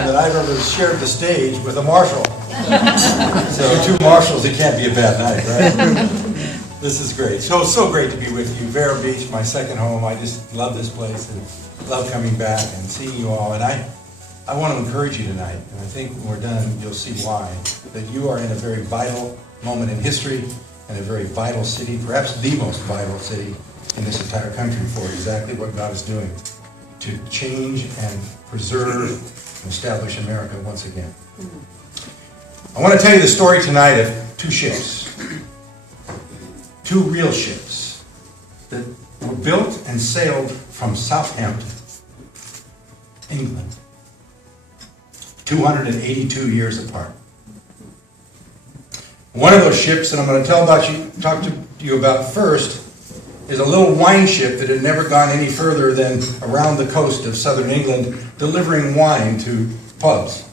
that I've ever shared the stage with a marshal. So two marshals, it can't be a bad night, right? This is great. So great to be with you. Vero Beach, my second home. I just love this place and love coming back and seeing you all. And I want to encourage you tonight, and I think when we're done, you'll see why, that you are in a very vital moment in history and a very vital city, perhaps the most vital city in this entire country for exactly what God is doing to change and preserve and establish America once again. I want to tell you the story tonight of two ships, two real ships that were built and sailed from Southampton, England, 282 years apart. One of those ships that I'm going to talk to you about first is a little wine ship that had never gone any further than around the coast of southern England, delivering wine to pubs.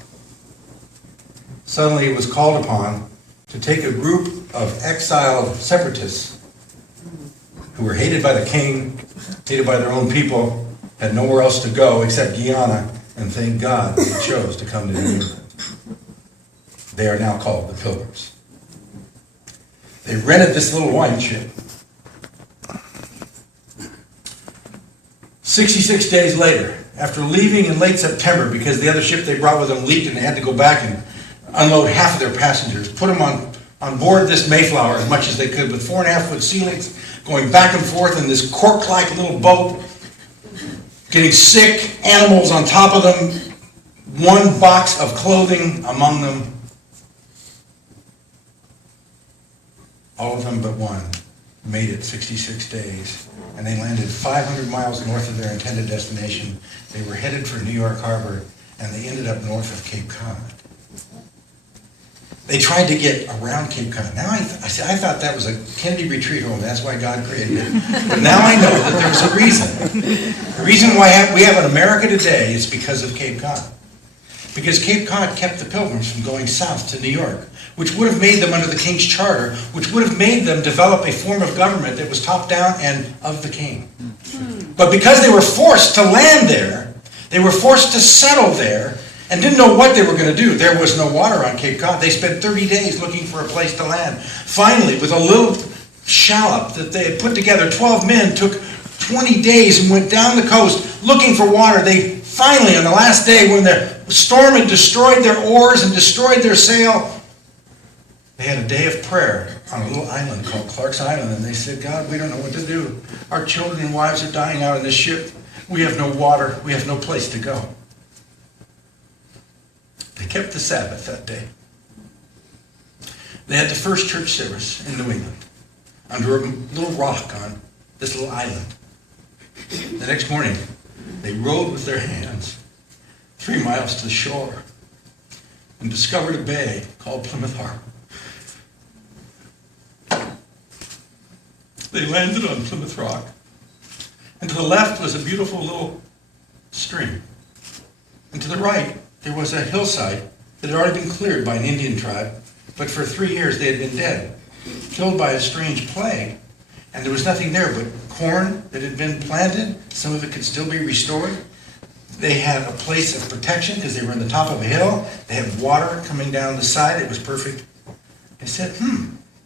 Suddenly it was called upon to take a group of exiled separatists who were hated by the king, hated by their own people, had nowhere else to go except Guyana, and thank God they chose to come to New England. They are now called the Pilgrims. They rented this little wine ship. 66 days later, after leaving in late September because the other ship they brought with them leaked and they had to go back and unload half of their passengers, put them on board this Mayflower as much as they could with 4.5-foot ceilings, going back and forth in this cork-like little boat, getting sick, animals on top of them, one box of clothing among them. All of them but one made it 66 days, and they landed 500 miles north of their intended destination. They were headed for New York Harbor, and they ended up north of Cape Cod. They tried to get around Cape Cod. Now I thought that was a Kennedy retreat home. That's why God created it. But now I know that there's a reason. The reason why we have an America today is because of Cape Cod. Because Cape Cod kept the Pilgrims from going south to New York, which would have made them under the King's Charter, which would have made them develop a form of government that was top down and of the King. But because they were forced to land there, they were forced to settle there, and didn't know what they were going to do. There was no water on Cape Cod. They spent 30 days looking for a place to land. Finally, with a little shallop that they had put together, 12 men took 20 days and went down the coast looking for water. They finally, on the last day, when the storm had destroyed their oars and destroyed their sail, they had a day of prayer on a little island called Clark's Island, and they said, God, we don't know what to do. Our children and wives are dying out on this ship. We have no water. We have no place to go. They kept the Sabbath that day. They had the first church service in New England under a little rock on this little island. The next morning, they rowed with their hands 3 miles to the shore and discovered a bay called Plymouth Harbor. They landed on Plymouth Rock, and to the left was a beautiful little stream, and to the right there was a hillside that had already been cleared by an Indian tribe, but for 3 years they had been dead, killed by a strange plague, and there was nothing there but corn that had been planted. Some of it could still be restored. They had a place of protection because they were on the top of a hill. They had water coming down the side. It was perfect. They said,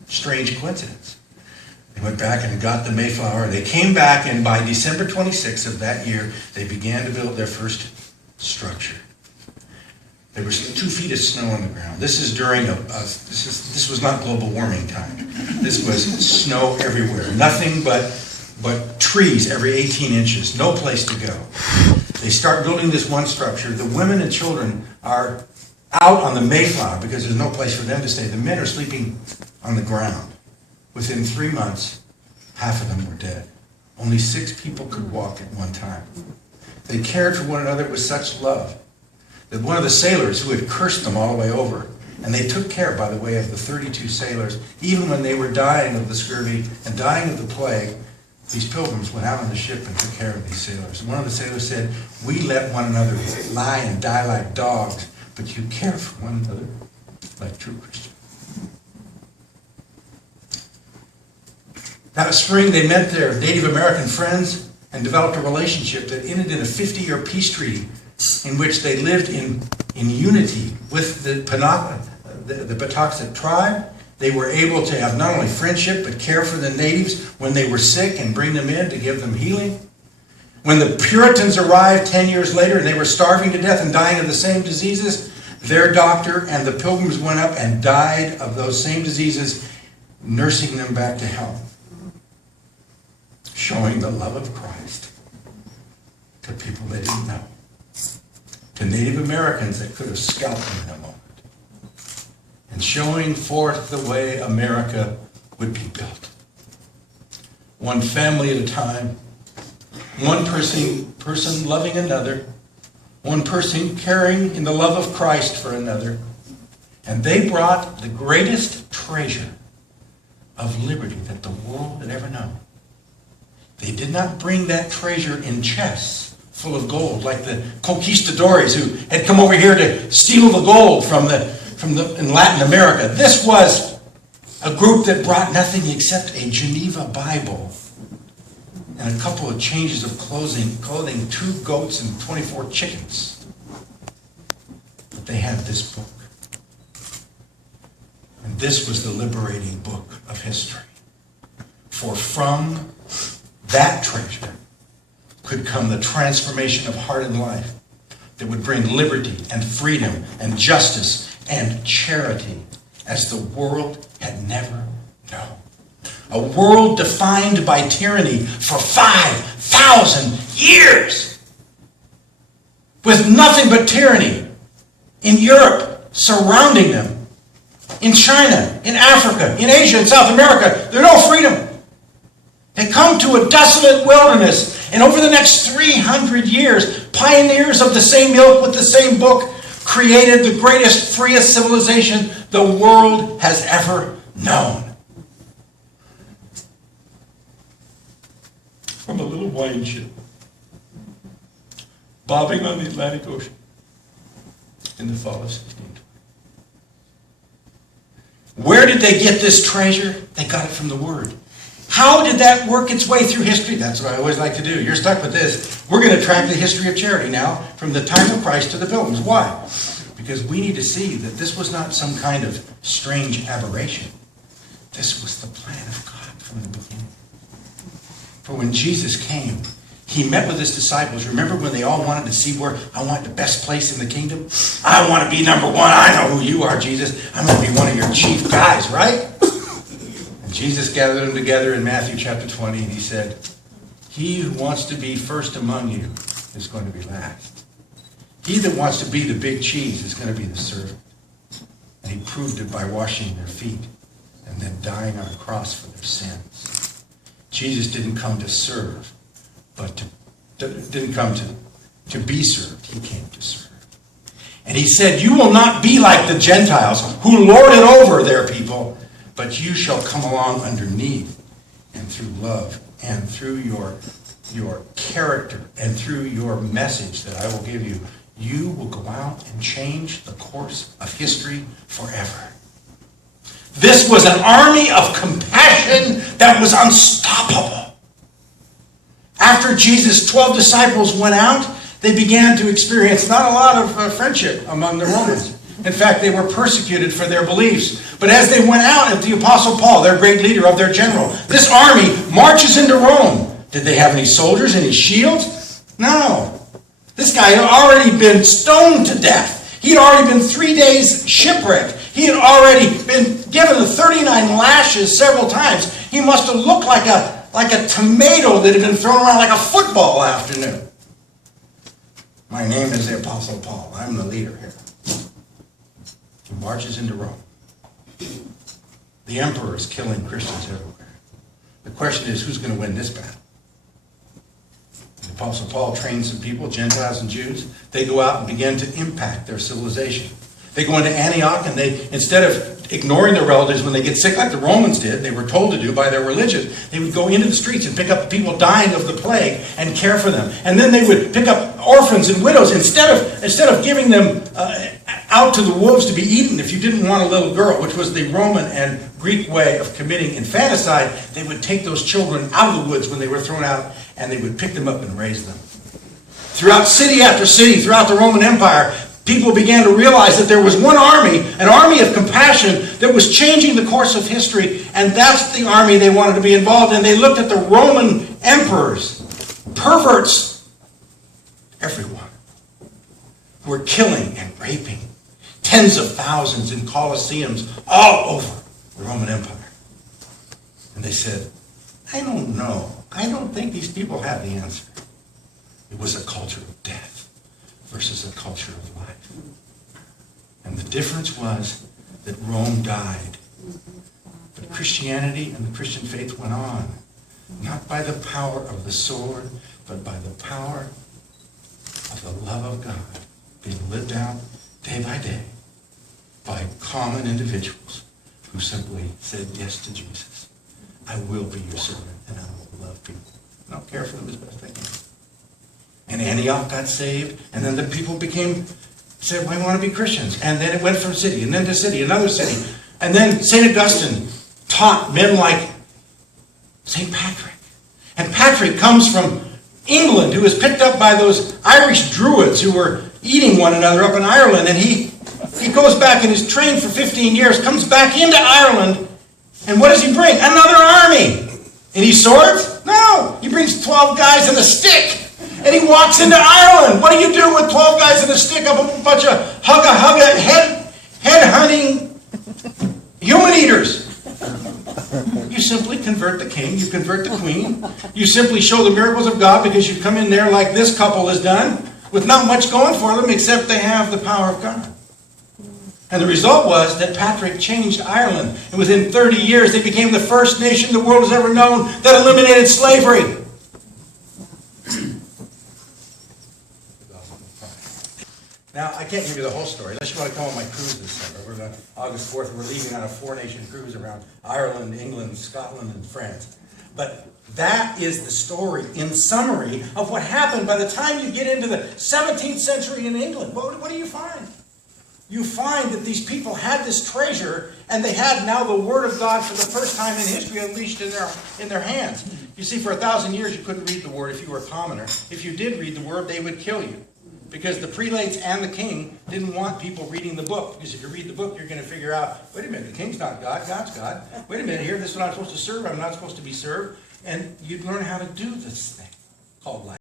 strange coincidence. They went back and got the Mayflower. They came back, and by December 26th of that year, they began to build their first structure. There was 2 feet of snow on the ground. This is during this was not global warming time. This was snow everywhere. Nothing but trees every 18 inches. No place to go. They start building this one structure. The women and children are out on the Mayflower because there's no place for them to stay. The men are sleeping on the ground. Within 3 months, half of them were dead. Only 6 people could walk at one time. They cared for one another with such love that one of the sailors who had cursed them all the way over, and they took care, by the way, of the 32 sailors, even when they were dying of the scurvy and dying of the plague, these pilgrims went out on the ship and took care of these sailors. And one of the sailors said, we let one another lie and die like dogs, but you care for one another like true Christians. That spring, they met their Native American friends and developed a relationship that ended in a 50-year peace treaty in which they lived in in unity with the Patuxet tribe. They were able to have not only friendship, but care for the natives when they were sick and bring them in to give them healing. When the Puritans arrived 10 years later and they were starving to death and dying of the same diseases, their doctor and the Pilgrims went up and died of those same diseases, nursing them back to health. Showing the love of Christ to people they didn't know. To Native Americans that could have scalped them in a moment. And showing forth the way America would be built. One family at a time. One person loving another. One person caring in the love of Christ for another. And they brought the greatest treasure of liberty that the world had ever known. They did not bring that treasure in chests full of gold like the conquistadores who had come over here to steal the gold in Latin America. This was a group that brought nothing except a Geneva Bible and a couple of changes of clothing, 2 goats and 24 chickens. But they had this book. And this was the liberating book of history. For from that treasure could come the transformation of heart and life that would bring liberty and freedom and justice and charity as the world had never known. A world defined by tyranny for 5,000 years. With nothing but tyranny in Europe surrounding them. In China, in Africa, in Asia, in South America, there's no freedom. They come to a desolate wilderness, and over the next 300 years, pioneers of the same ilk with the same book created the greatest, freest civilization the world has ever known. From a little wine ship, bobbing on the Atlantic Ocean in the fall of 1620. Where did they get this treasure? They got it from the Word. How did that work its way through history? That's what I always like to do. You're stuck with this. We're going to track the history of charity now from the time of Christ to the Pilgrims. Why? Because we need to see that this was not some kind of strange aberration. This was the plan of God from the beginning. For when Jesus came, he met with his disciples. Remember when they all wanted to see where I want the best place in the kingdom? I want to be number one. I know who you are, Jesus. I'm going to be one of your chief guys, right? And Jesus gathered them together in Matthew chapter 20, and he said, he who wants to be first among you is going to be last. He that wants to be the big cheese is going to be the servant. And he proved it by washing their feet and then dying on a cross for their sins. Jesus didn't come to serve, but didn't come to be served. He came to serve. And he said, you will not be like the Gentiles who lord it over their people, but you shall come along underneath and through love and through your character and through your message that I will give you, you will go out and change the course of history forever. This was an army of compassion that was unstoppable. After Jesus' 12 disciples went out, they began to experience not a lot of friendship among the Romans. In fact, they were persecuted for their beliefs. But as they went out, the Apostle Paul, their great leader of their general, this army marches into Rome. Did they have any soldiers, any shields? No. This guy had already been stoned to death. He had already been 3 days shipwrecked. He had already been given the 39 lashes several times. He must have looked like a tomato that had been thrown around like a football afternoon. My name is the Apostle Paul. I'm the leader here. He marches into Rome. The emperor is killing Christians everywhere. The question is, who's going to win this battle? The Apostle Paul trains some people, Gentiles and Jews. They go out and begin to impact their civilization. They go into Antioch, and they, instead of ignoring their relatives when they get sick like the Romans did, they were told to do by their religion, they would go into the streets and pick up people dying of the plague and care for them. And then they would pick up orphans and widows. Instead of giving them out to the wolves to be eaten if you didn't want a little girl, which was the Roman and Greek way of committing infanticide, they would take those children out of the woods when they were thrown out, and they would pick them up and raise them. Throughout city after city, throughout the Roman Empire, people began to realize that there was one army, an army of compassion that was changing the course of history, and that's the army they wanted to be involved in. They looked at the Roman emperors, perverts, everyone, who were killing and raping tens of thousands in colosseums all over the Roman Empire. And they said, I don't know. I don't think these people have the answer. It was a culture of death versus a culture of life. And the difference was that Rome died. But Christianity and the Christian faith went on, not by the power of the sword, but by the power of the love of God being lived out day by day by common individuals who simply said yes to Jesus. I will be your servant, and I will love people. I don't care for them as best I can. And Antioch got saved, and then the people said, we want to be Christians. And then it went from city, and then to city, another city. And then St. Augustine taught men like St. Patrick. And Patrick comes from England, who was picked up by those Irish Druids who were eating one another up in Ireland. And he goes back and is trained for 15 years, comes back into Ireland, and what does he bring? Another army. Any swords? No. He brings 12 guys and a stick. And he walks into Ireland. What do you do with 12 guys and a stick up a bunch of head-hunting human eaters? You simply convert the king. You convert the queen. You simply show the miracles of God because you come in there like this couple has done with not much going for them except they have the power of God. And the result was that Patrick changed Ireland. And within 30 years, they became the first nation the world has ever known that eliminated slavery. Now, I can't give you the whole story, unless you want to come on my cruise this summer. We're going August 4th, we're leaving on a 4-nation cruise around Ireland, England, Scotland, and France. But that is the story, in summary, of what happened by the time you get into the 17th century in England. What do you find? You find that these people had this treasure, and they had now the Word of God for the first time in history unleashed in their hands. You see, for 1,000 years you couldn't read the Word if you were a commoner. If you did read the Word, they would kill you. Because the prelates and the king didn't want people reading the book. Because if you read the book, you're going to figure out, wait a minute, the king's not God, God's God. Wait a minute, here, this is what I'm supposed to serve, I'm not supposed to be served. And you'd learn how to do this thing called life.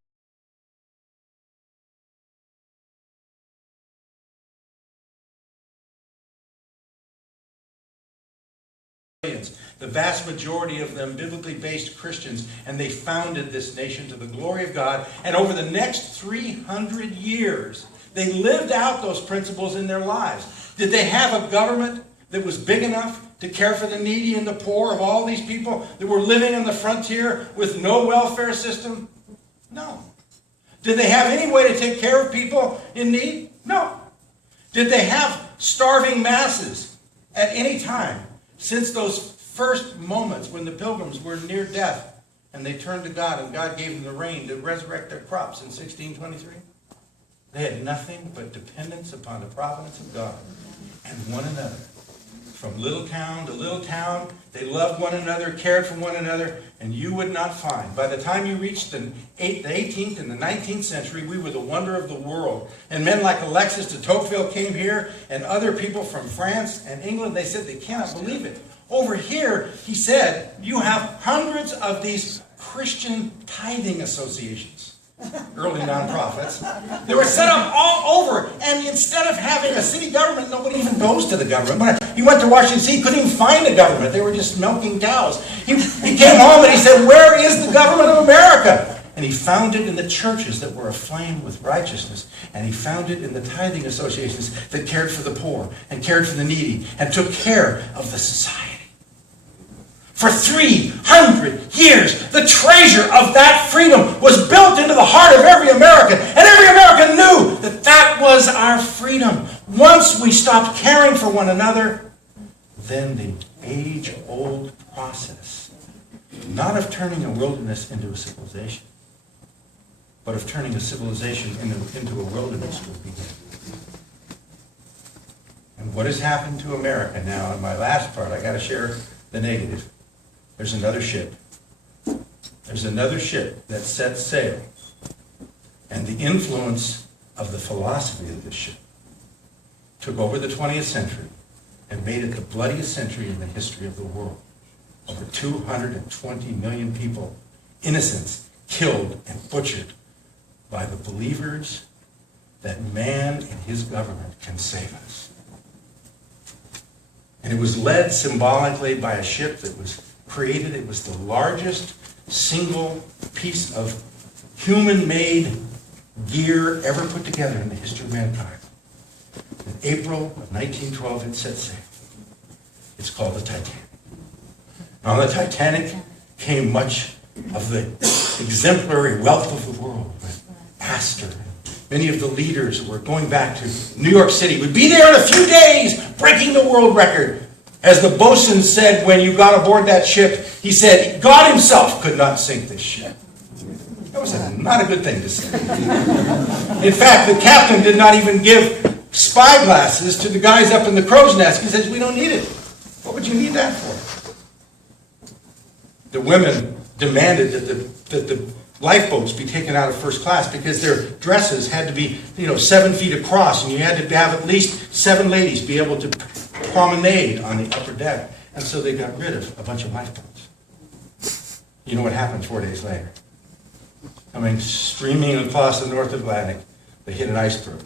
The vast majority of them biblically based Christians, and they founded this nation to the glory of God. And over the next 300 years, they lived out those principles in their lives. Did they have a government that was big enough to care for the needy and the poor of all these people that were living on the frontier with no welfare system? No. Did they have any way to take care of people in need? No. Did they have starving masses at any time since those first moments when the Pilgrims were near death and they turned to God and God gave them the rain to resurrect their crops in 1623? They had nothing but dependence upon the providence of God and one another. From little town to little town, they loved one another, cared for one another, and you would not find. By the time you reached the 18th and the 19th century, we were the wonder of the world. And men like Alexis de Tocqueville came here, and other people from France and England, they said they cannot believe it. Over here, he said, you have hundreds of these Christian tithing associations. Early nonprofits. They were set up all over, and instead of having a city government, nobody even goes to the government. When he went to Washington D.C., he couldn't even find a government. They were just milking cows. He came home and he said, where is the government of America? And he found it in the churches that were aflame with righteousness, and he found it in the tithing associations that cared for the poor and cared for the needy and took care of the society. For 300 years, the treasure of that freedom was built into the heart of every American. And every American knew that that was our freedom. Once we stopped caring for one another, then the age-old process, not of turning a wilderness into a civilization, but of turning a civilization into a wilderness will begin. And what has happened to America now, in my last part, I got to share the negative. There's another ship. There's another ship that sets sail. And the influence of the philosophy of this ship took over the 20th century and made it the bloodiest century in the history of the world. Over 220 million people, innocents, killed and butchered by the believers that man and his government can save us. And it was led symbolically by a ship that was created. It was the largest single piece of human-made gear ever put together in the history of mankind. In April of 1912, it set sail. It's called the Titanic. On the Titanic came much of the exemplary wealth of the world. Astor, many of the leaders who were going back to New York City would be there in a few days, breaking the world record. As the bosun said when you got aboard that ship, he said, God himself could not sink this ship. That was not a good thing to say. In fact, the captain did not even give spyglasses to the guys up in the crow's nest. He says, we don't need it. What would you need that for? The women demanded that the lifeboats be taken out of first class because their dresses had to be, 7 feet across, and you had to have at least 7 ladies be able to promenade on the upper deck. And so they got rid of a bunch of lifeboats. You know what happened 4 days later? Coming streaming across the North Atlantic, they hit an iceberg.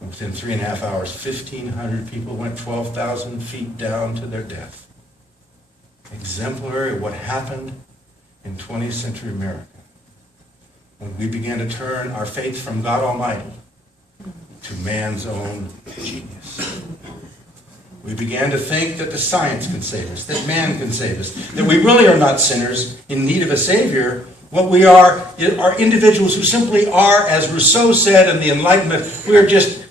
And within 3.5 hours, 1,500 people went 12,000 feet down to their death. Exemplary of what happened in 20th century America, when we began to turn our faith from God Almighty to man's own genius. We began to think that the science can save us, that man can save us, that we really are not sinners in need of a Savior. What we are individuals who simply are, as Rousseau said in the Enlightenment, we're just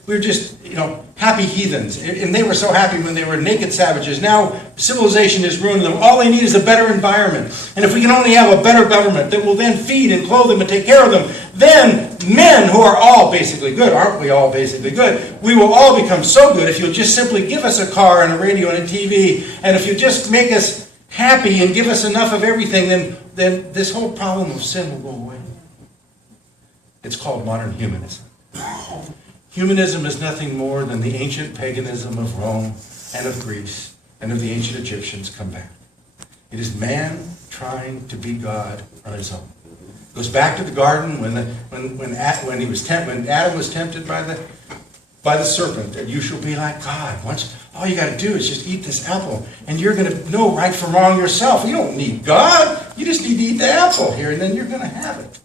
happy heathens. And they were so happy when they were naked savages. Now civilization has ruined them. All they need is a better environment. And if we can only have a better government that will then feed and clothe them and take care of them, then men who are all basically good, aren't we all basically good? We will all become so good if you'll just simply give us a car and a radio and a TV, and if you just make us happy and give us enough of everything, then this whole problem of sin will go away. It's called modern humanism. Humanism is nothing more than the ancient paganism of Rome and of Greece and of the ancient Egyptians come back. It is man trying to be God on his own. It goes back to the garden when Adam was tempted by the serpent, that you shall be like God. All you got to do is just eat this apple, and you're going to know right from wrong yourself. You don't need God. You just need to eat the apple here, and then you're going to have it.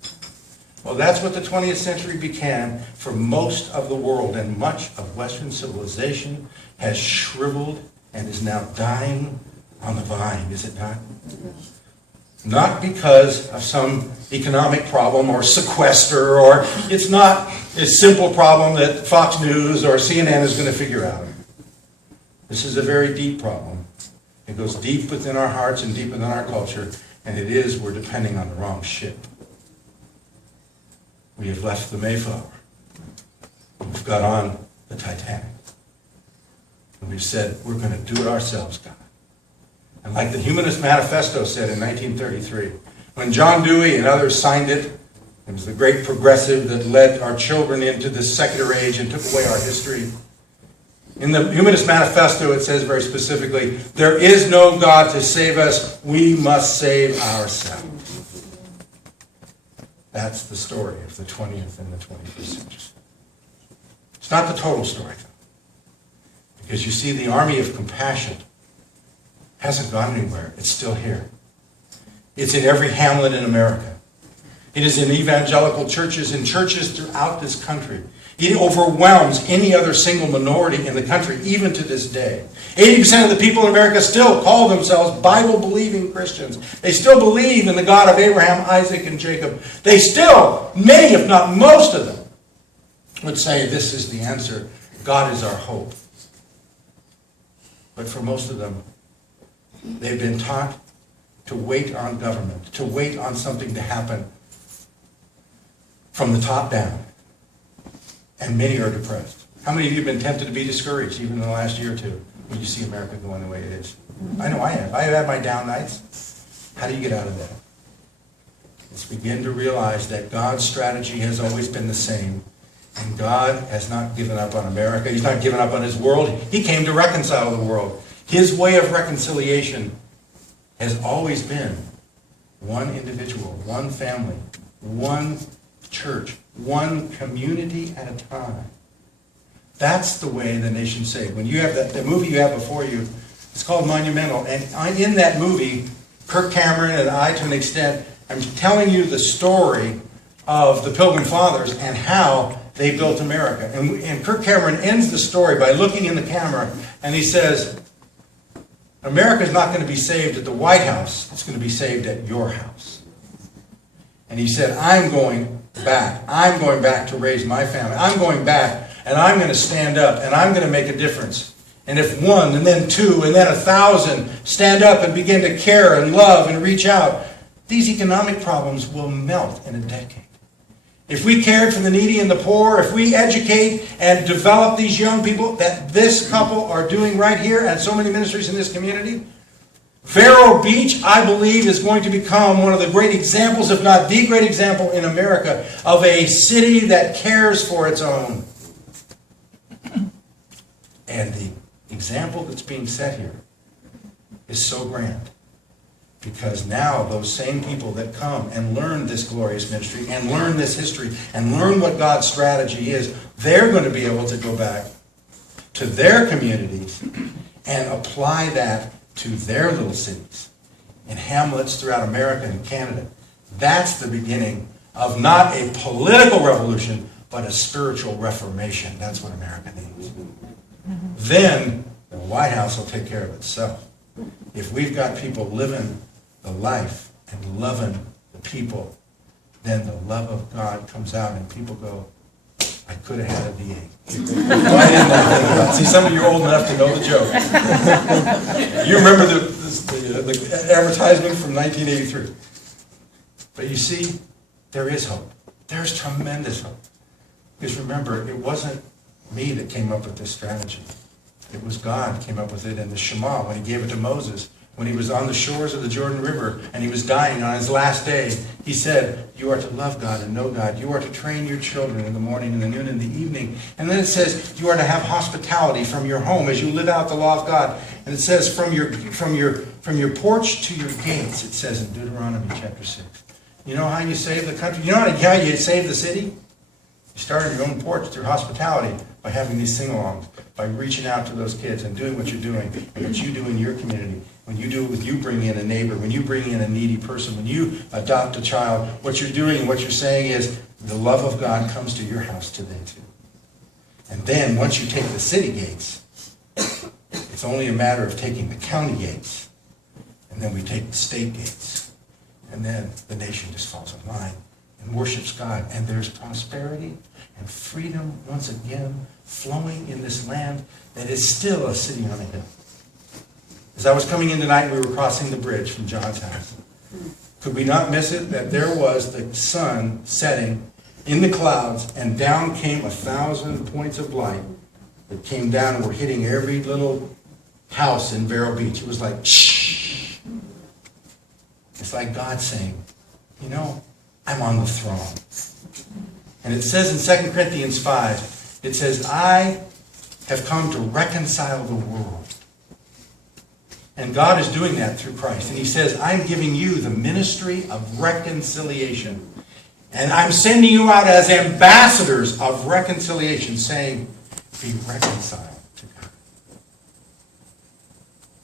Well, that's what the 20th century began for most of the world, and much of Western civilization has shriveled and is now dying on the vine, is it not? Not because of some economic problem or sequester, or it's not a simple problem that Fox News or CNN is going to figure out. This is a very deep problem. It goes deep within our hearts and deep within our culture, and it is we're depending on the wrong ship. We have left the Mayflower. We've got on the Titanic. And we've said, we're going to do it ourselves, God. And like the Humanist Manifesto said in 1933, when John Dewey and others signed it, it was the great progressive that led our children into this secular age and took away our history. In the Humanist Manifesto, it says very specifically, there is no God to save us, we must save ourselves. That's the story of the 20th and the 21st century. It's not the total story, though. Because you see, the army of compassion hasn't gone anywhere. It's still here. It's in every hamlet in America. It is in evangelical churches and churches throughout this country. It overwhelms any other single minority in the country, even to this day. 80% of the people in America still call themselves Bible-believing Christians. They still believe in the God of Abraham, Isaac, and Jacob. They still, many if not most of them, would say this is the answer. God is our hope. But for most of them, they've been taught to wait on government, to wait on something to happen from the top down. And many are depressed. How many of you have been tempted to be discouraged even in the last year or two when you see America going the way it is? I know I have. I have had my down nights. How do you get out of that? Let's begin to realize that God's strategy has always been the same. And God has not given up on America. He's not given up on his world. He came to reconcile the world. His way of reconciliation has always been one individual, one family, one church, one community at a time. That's the way the nation's saved. When you have the movie you have before you, it's called Monumental. And in that movie, Kirk Cameron and I, to an extent, I'm telling you the story of the Pilgrim Fathers and how they built America. And Kirk Cameron ends the story by looking in the camera and he says, America's not going to be saved at the White House. It's going to be saved at your house. And he said, I'm going back. I'm going back to raise my family. I'm going back and I'm going to stand up and I'm going to make a difference. And if one and then two and then 1,000 stand up and begin to care and love and reach out, these economic problems will melt in a decade. If we cared for the needy and the poor, if we educate and develop these young people that this couple are doing right here and so many ministries in this community, Vero Beach, I believe, is going to become one of the great examples, if not the great example in America, of a city that cares for its own. And the example that's being set here is so grand. Because now those same people that come and learn this glorious ministry and learn this history and learn what God's strategy is, they're going to be able to go back to their communities and apply that to their little cities and hamlets throughout America and Canada. That's the beginning of not a political revolution, but a spiritual reformation. That's what America needs. Then the White House will take care of itself. If we've got people living the life and loving the people, then the love of God comes out and people go, I could have had a VA. Why didn't I think about it? See, some of you are old enough to know the joke. You remember the advertisement from 1983. But you see, there is hope. There's tremendous hope. Because remember, it wasn't me that came up with this strategy. It was God came up with it in the Shema when he gave it to Moses. When he was on the shores of the Jordan River and he was dying on his last day, he said, you are to love God and know God. You are to train your children in the morning, in the noon, and the evening. And then it says you are to have hospitality from your home as you live out the law of God. And it says from your porch to your gates, it says in Deuteronomy chapter 6. You know how you save the country? You know how you save the city? You start on your own porch through hospitality by having these sing-alongs, by reaching out to those kids and doing what you're doing and what you do in your community. When you do it with you bring in a neighbor, when you bring in a needy person, when you adopt a child, what you're doing and what you're saying is the love of God comes to your house today too. And then once you take the city gates, it's only a matter of taking the county gates. And then we take the state gates. And then the nation just falls in line and worships God. And there's prosperity and freedom once again flowing in this land that is still a city on a hill. As I was coming in tonight, we were crossing the bridge from John's house. Could we not miss it that there was the sun setting in the clouds and down came 1,000 points of light that came down and were hitting every little house in Vero Beach. It was like, shh. It's like God saying, you know, I'm on the throne. And it says in 2 Corinthians 5, it says, I have come to reconcile the world. And God is doing that through Christ. And he says, I'm giving you the ministry of reconciliation. And I'm sending you out as ambassadors of reconciliation, saying, be reconciled to God.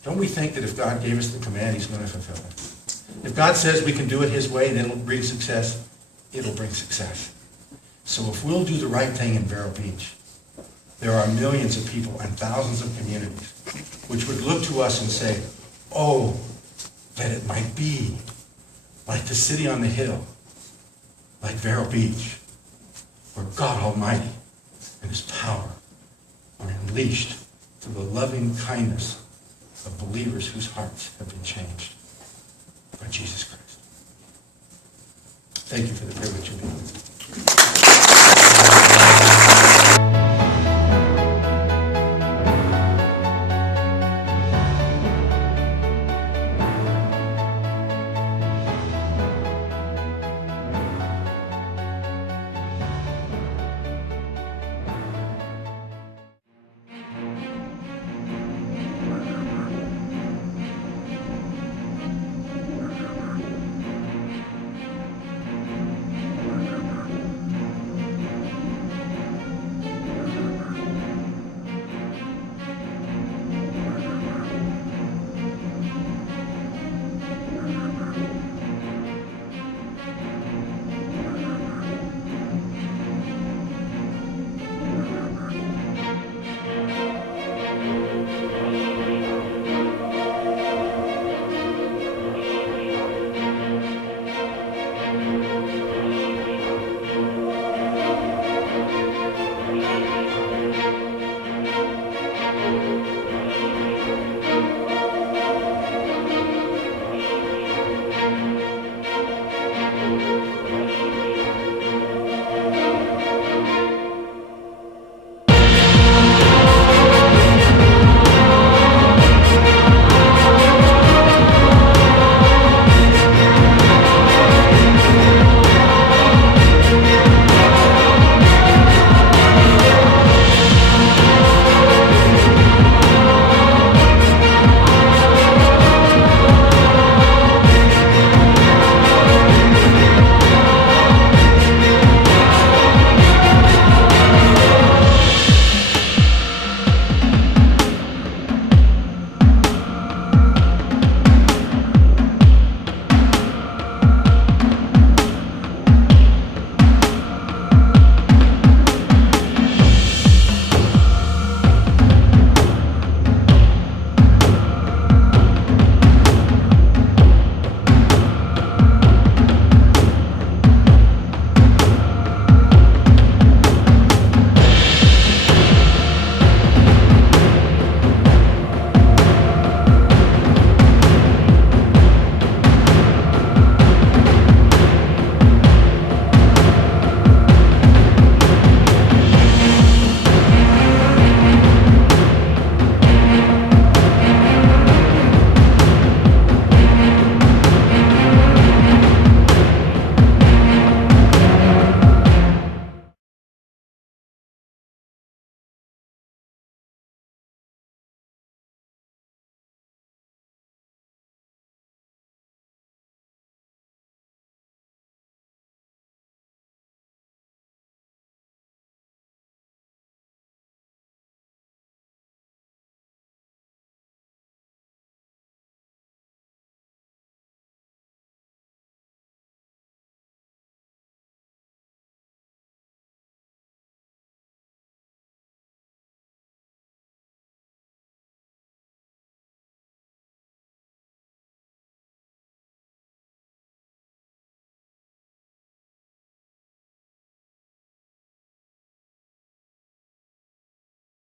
Don't we think that if God gave us the command, he's going to fulfill it? If God says we can do it his way and it'll bring success, it'll bring success. So if we'll do the right thing in Vero Beach, there are millions of people and thousands of communities which would look to us and say, oh, that it might be like the city on the hill, like Vero Beach, where God Almighty and his power are unleashed through the loving kindness of believers whose hearts have been changed by Jesus Christ. Thank you for the privilege of being with you.